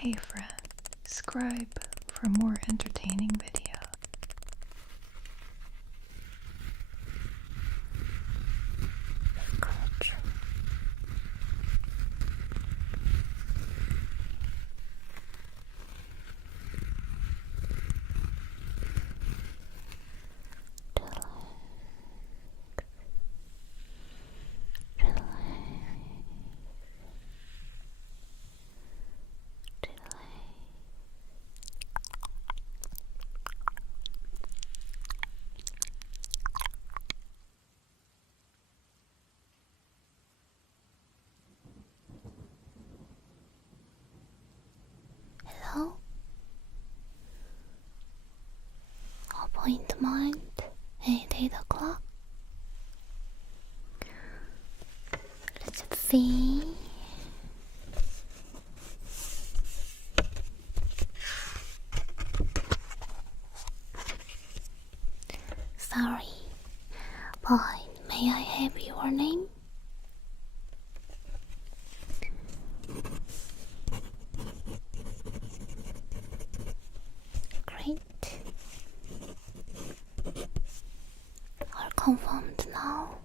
Hey friend, subscribe for more entertaining videos. Hello? Appointment at 8 o'clock? Let's see. Sorry, but may I have your name? Great. All confirmed now.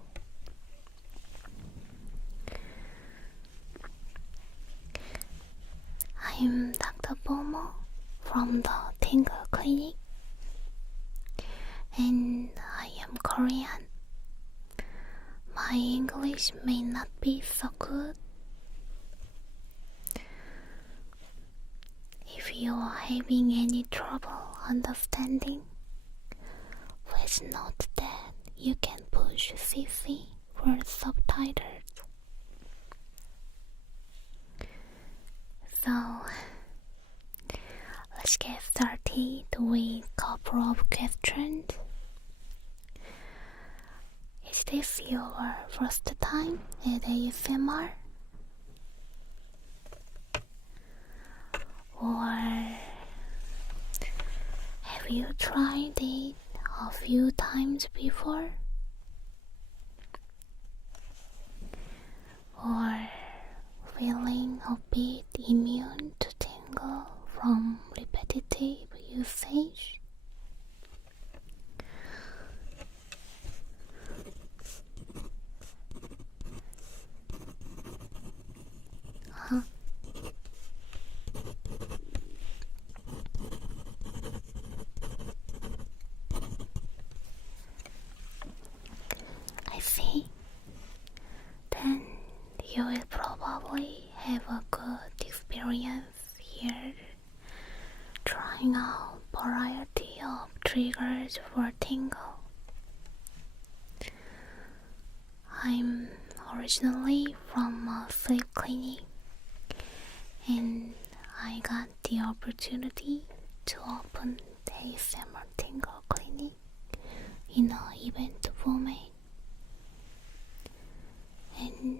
I'm Dr. Bomo from the Tingle Clinic, and I am Korean. My English may not be so good. If you are having any trouble understanding, please note that you can push CC for subtitles. So, let's get started with a couple of questions. Is this your first time at ASMR? Or have you tried it a few times before? Or feeling a bit immune to tingle from repetitive usage? Huh? I see. Then you will probably have a good experience here, trying out variety of triggers for tingle. I'm originally from a sleep clinic, and I got the opportunity to open the ASMR Tingle Clinic in an event format. And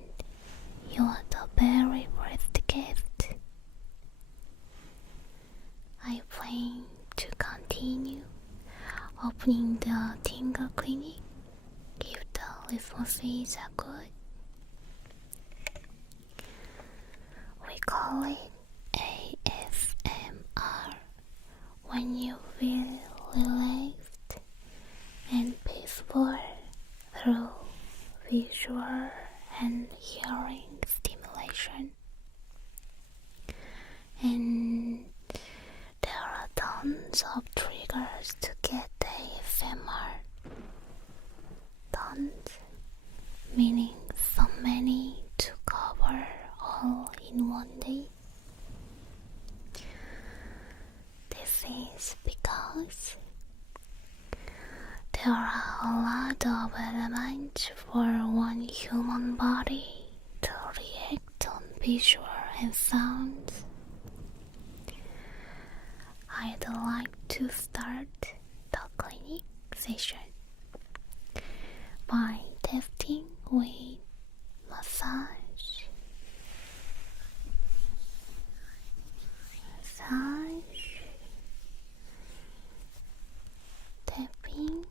you are the very first guest. I plan to continue opening the Tingle Clinic if the responses are good. We call it ASMR when you feel relaxed and peaceful through visual and hearing stimulation. And there are tons of triggers to get ASMR. Tons, meaning so many to cover all in one day. This is because there are a lot of elements for one human body to react on visual and sounds. I'd like to start the clinic session by testing with massage. Tapping,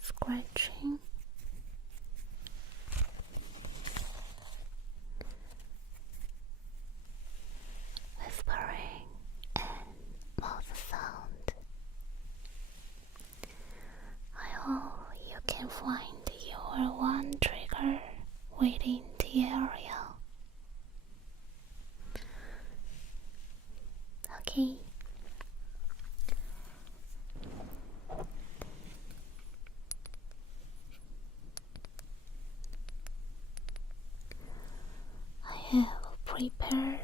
scratching, the area. Okay. I have prepared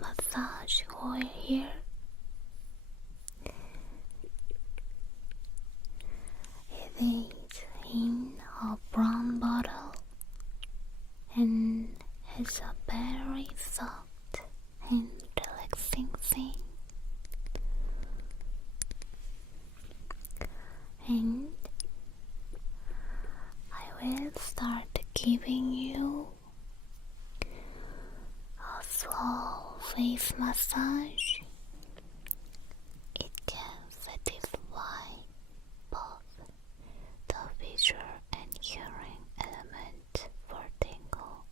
massage oil here. It is in a brown bottle and has a very soft and relaxing scent. And I will start giving you a slow face massage. It can satisfy both the visual and hearing element for tingle.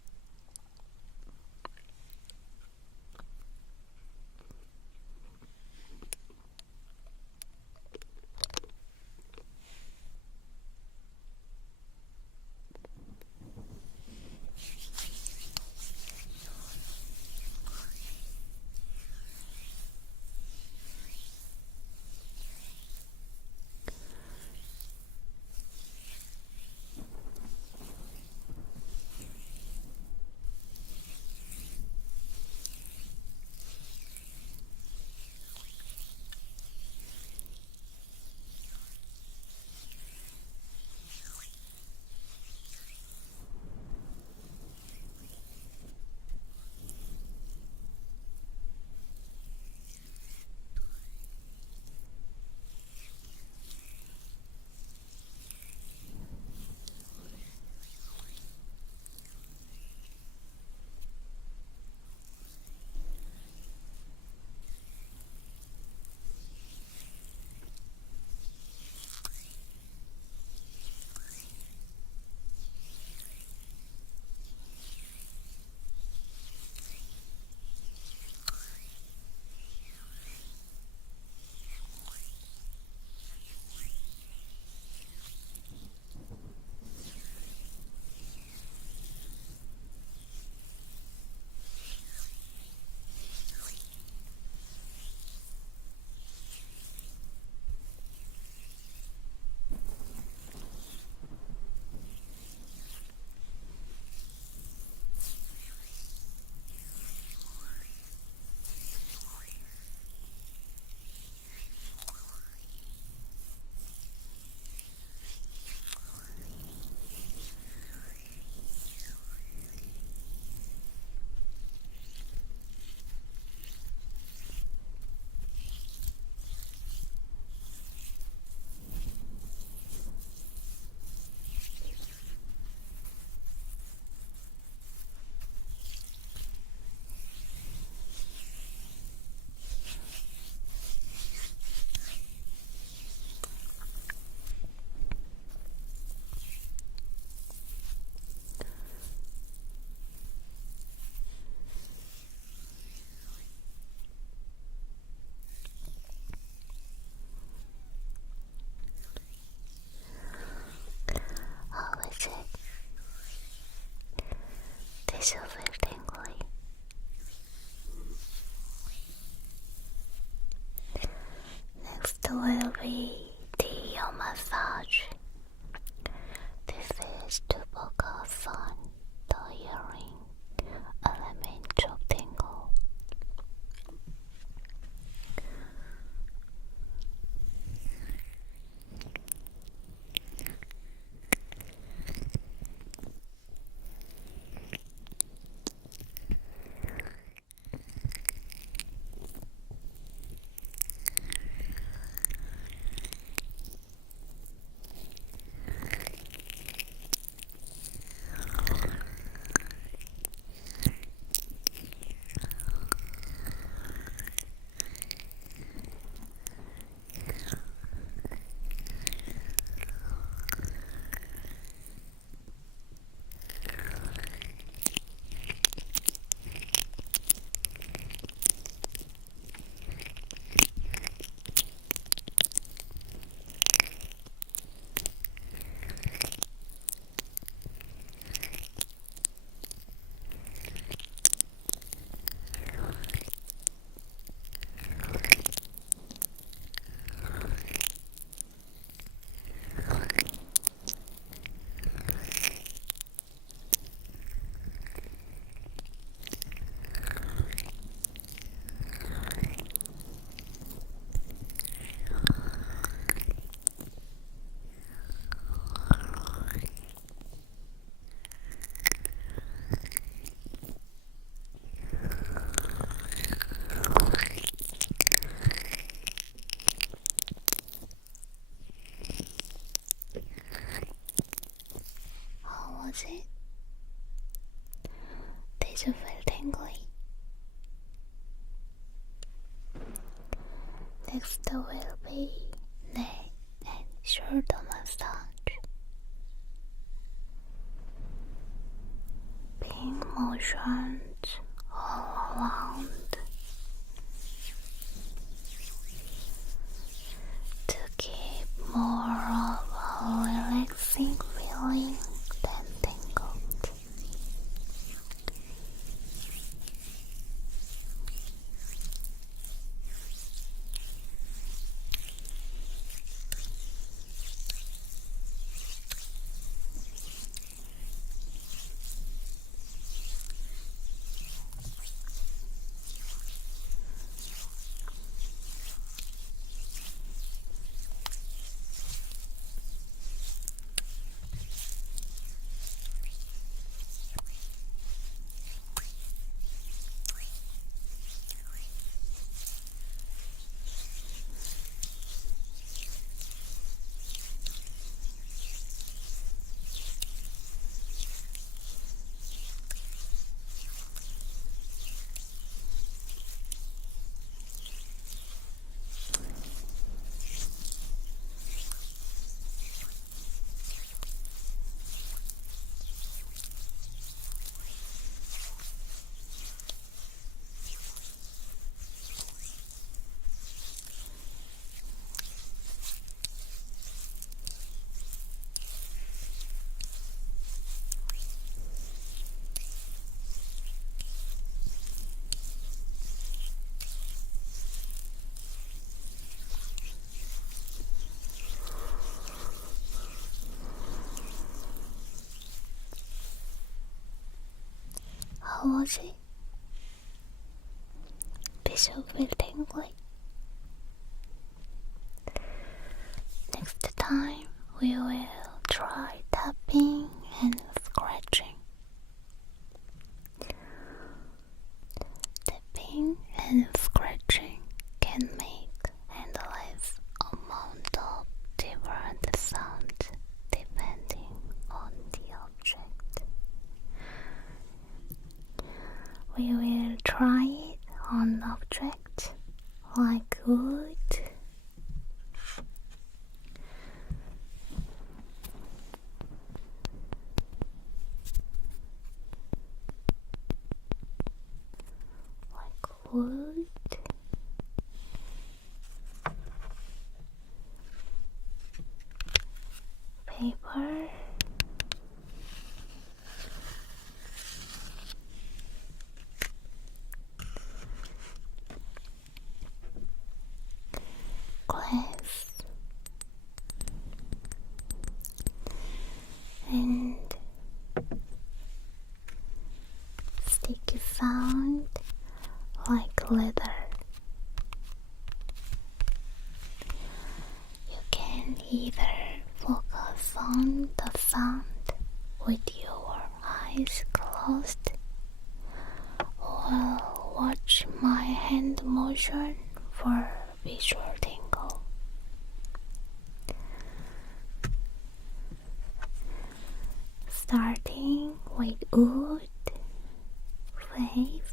Did you feel tingly? Next will be neck and shoulder massage. Ping motions all around to keep more of a relaxing feeling than tingled. How was it? Did you feel tingly? Next time we will try tapping and scratching. Tapping and scratching can make endless amount of different sounds depending on the object. We will try it on objects like wood, wood, paper, glass, and sticky sound like leather. You can either focus on the sound with your eyes closed or watch my hand motion for visual tingle. Starting with wood, waved,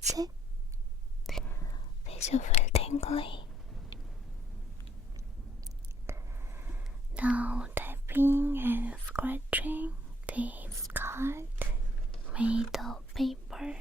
Does it? Did you feel tingly? Now tapping and scratching this card made of paper.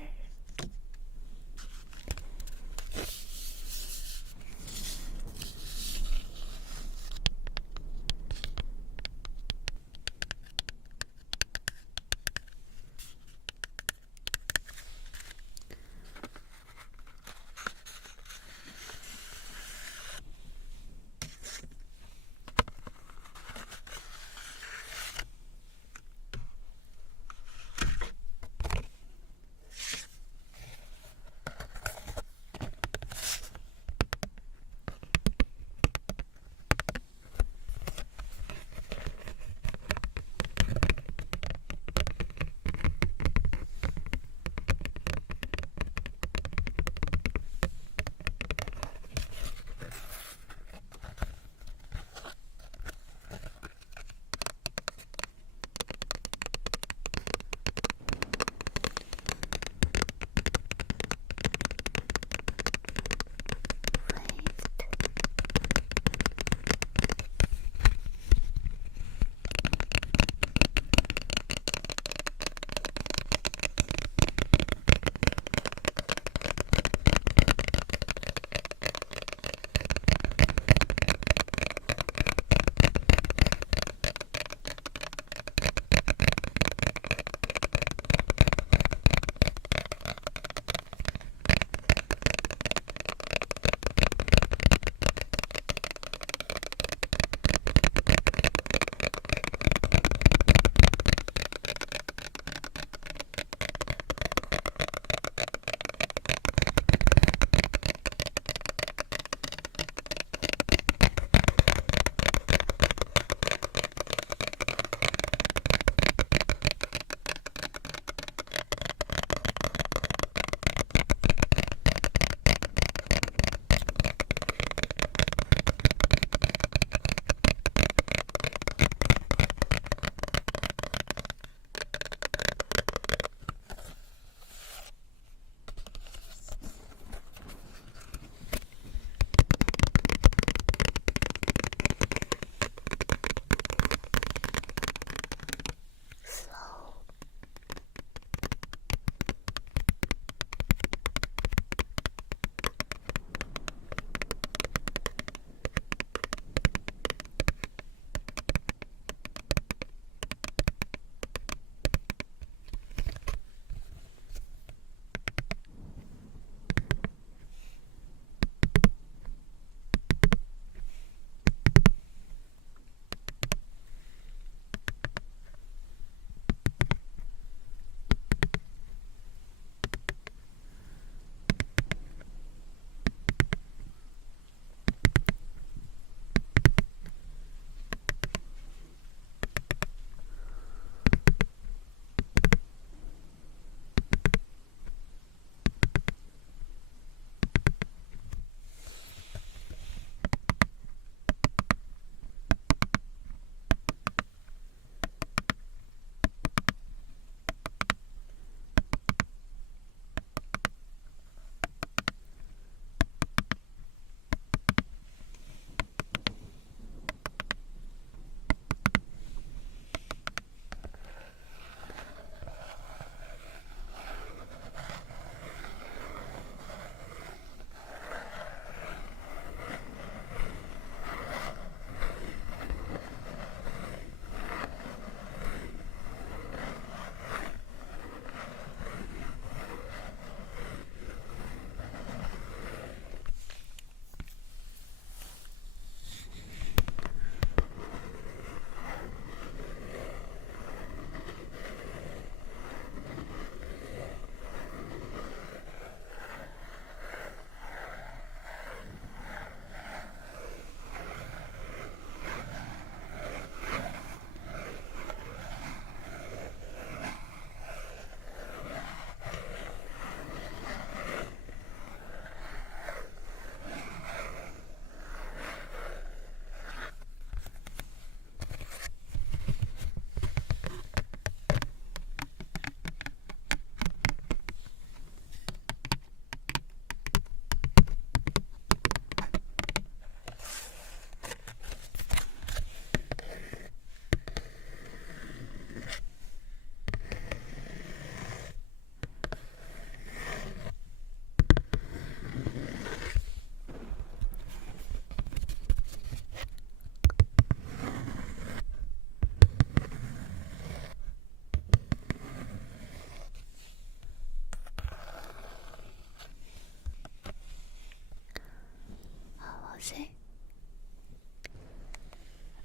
was it?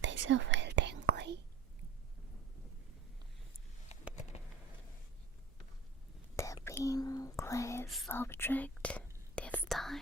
Did you feel tingly? Tapping glass object this time.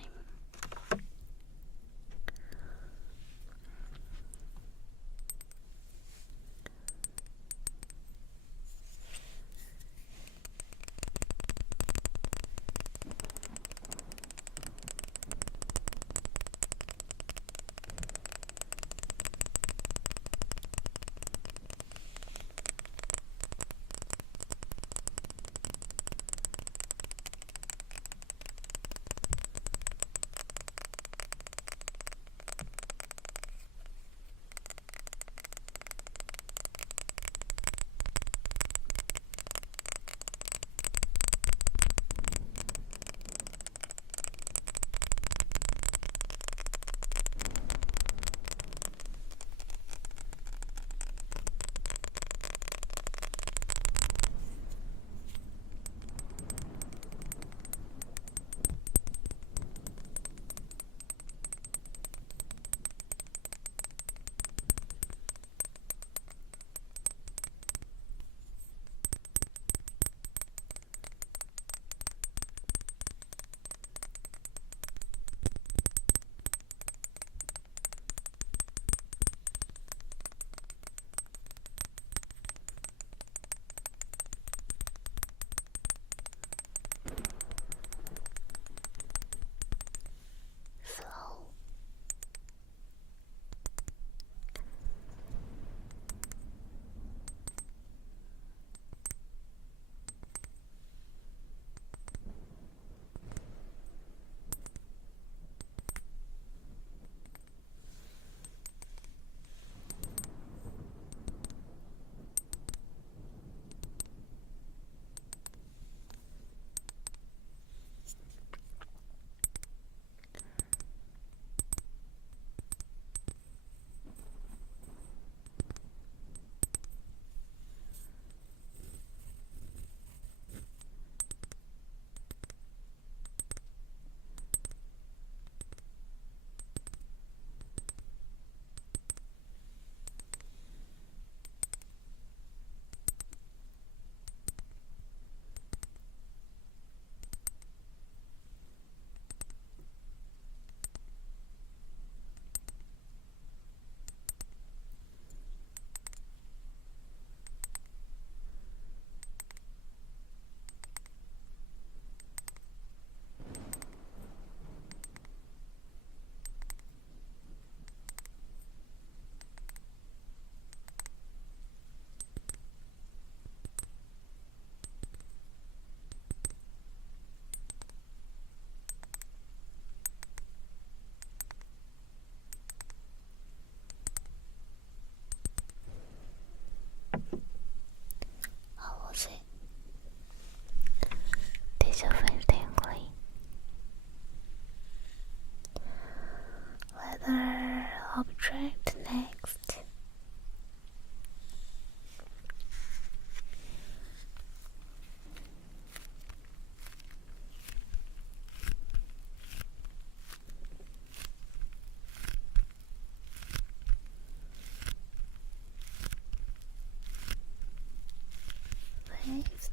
Slow. How was it? Did you feel tingly? Leather object next. Fifth.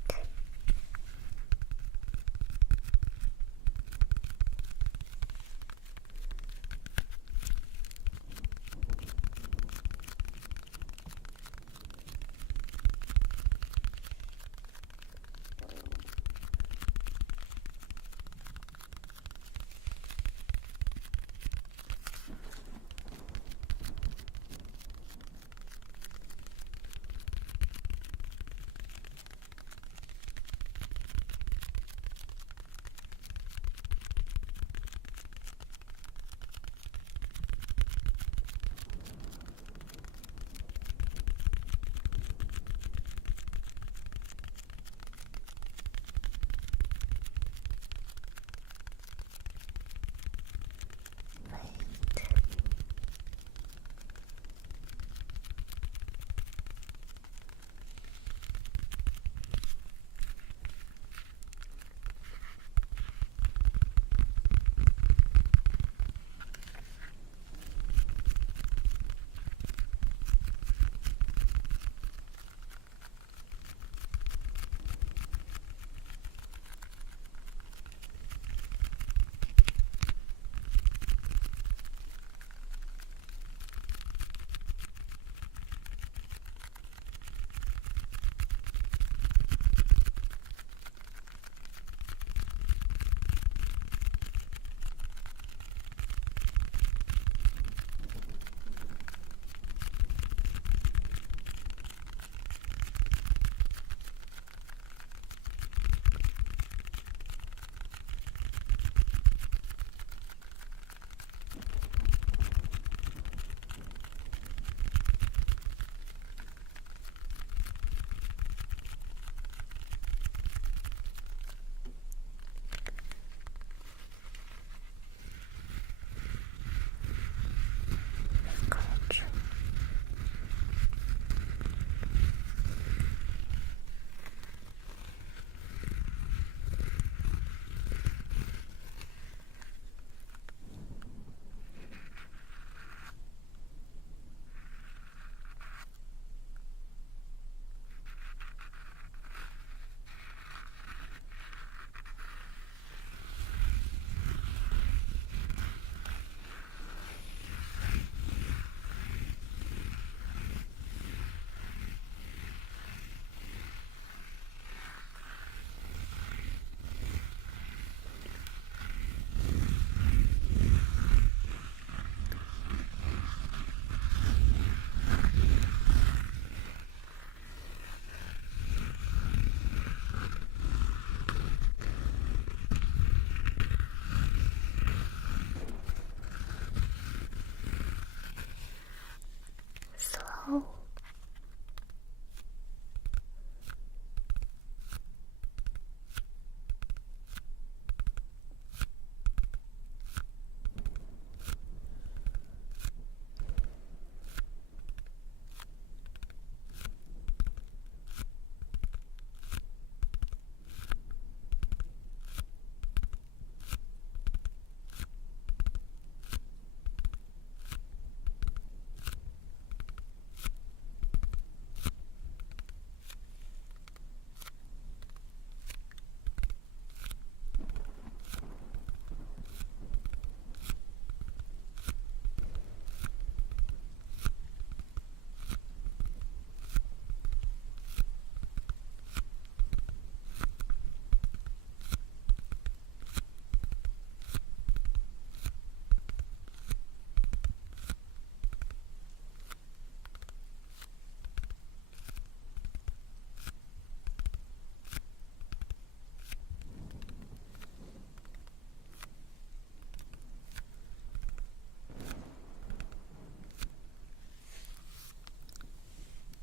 peaceful.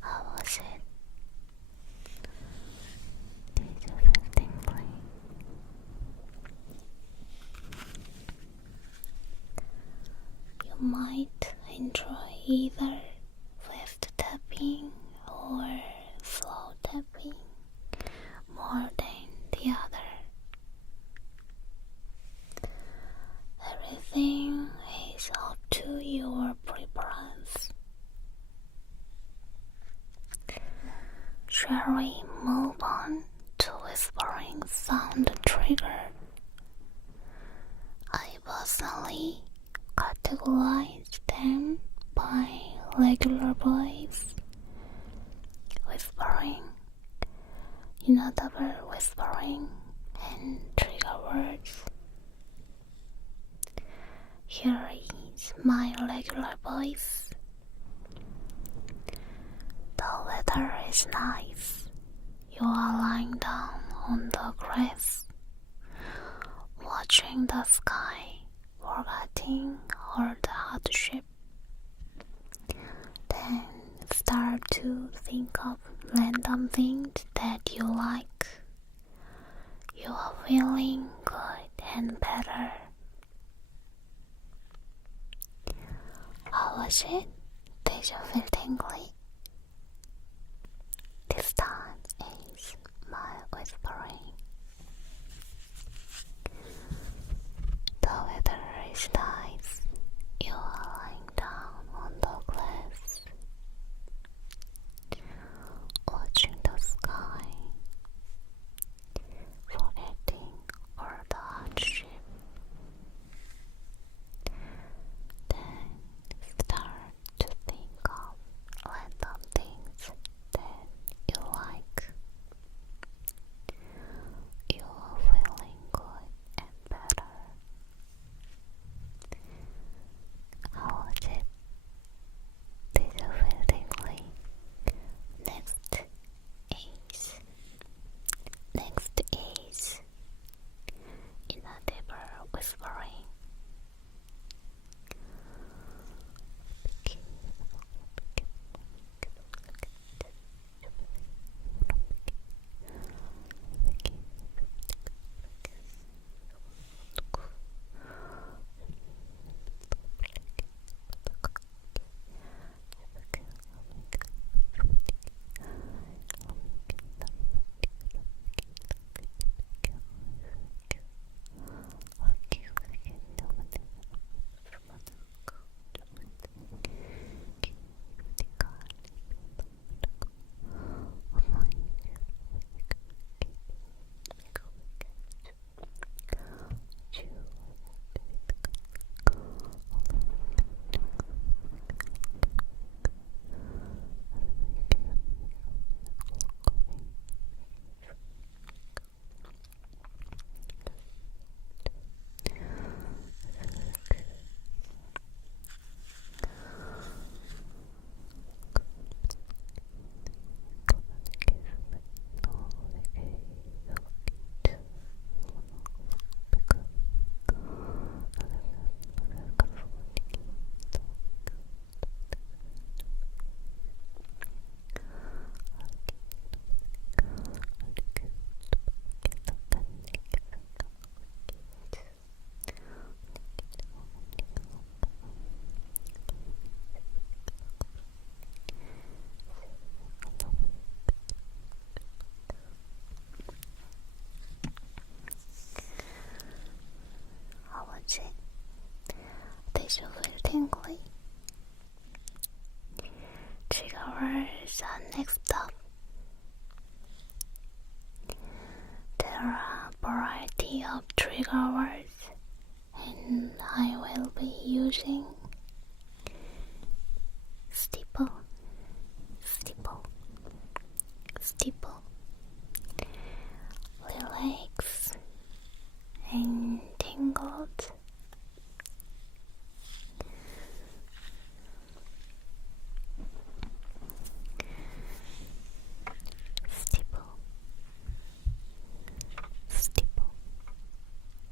How was it? Did you feel tingly? You might enjoy either swift tapping or slow tapping more than the other. Everything is up to your preference. Shall we move on to whispering sound trigger? I personally categorize them by regular voice whispering, inaudible whispering, and trigger words. Here is my regular voice. The weather is nice. You are lying down on the grass, watching the sky, forgetting all the hardship. Then start to think of random things that you like. You are feeling good and better. How was it? Did you feel tingly? This time is my whispering. The weather is nice. You are lying down on the grass, watching the sky, forgetting all the hardship. Then start to think of random things that you like. You are feeling good and better. tingly. Trigger words are next up. There are a variety of trigger words, and I will be using steeple, steeple, steeple, relax, and tingled. Steeple, steeple,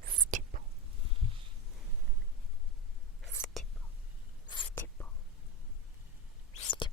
steeple, steeple, steeple, steeple.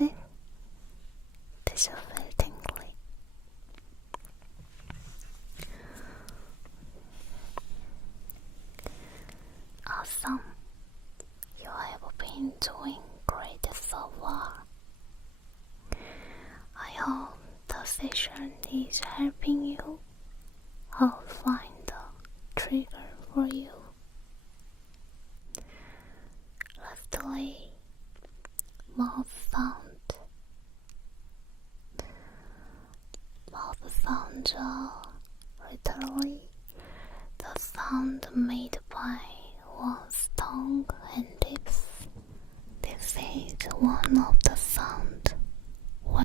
it? Did you feel tingly? Awesome. You have been doing great so far. I hope the session is helping you. I'll find the trigger for you. Lastly, mouth sound. Mouth sounds are literally the sound made by one's tongue and lips. This is one of the sounds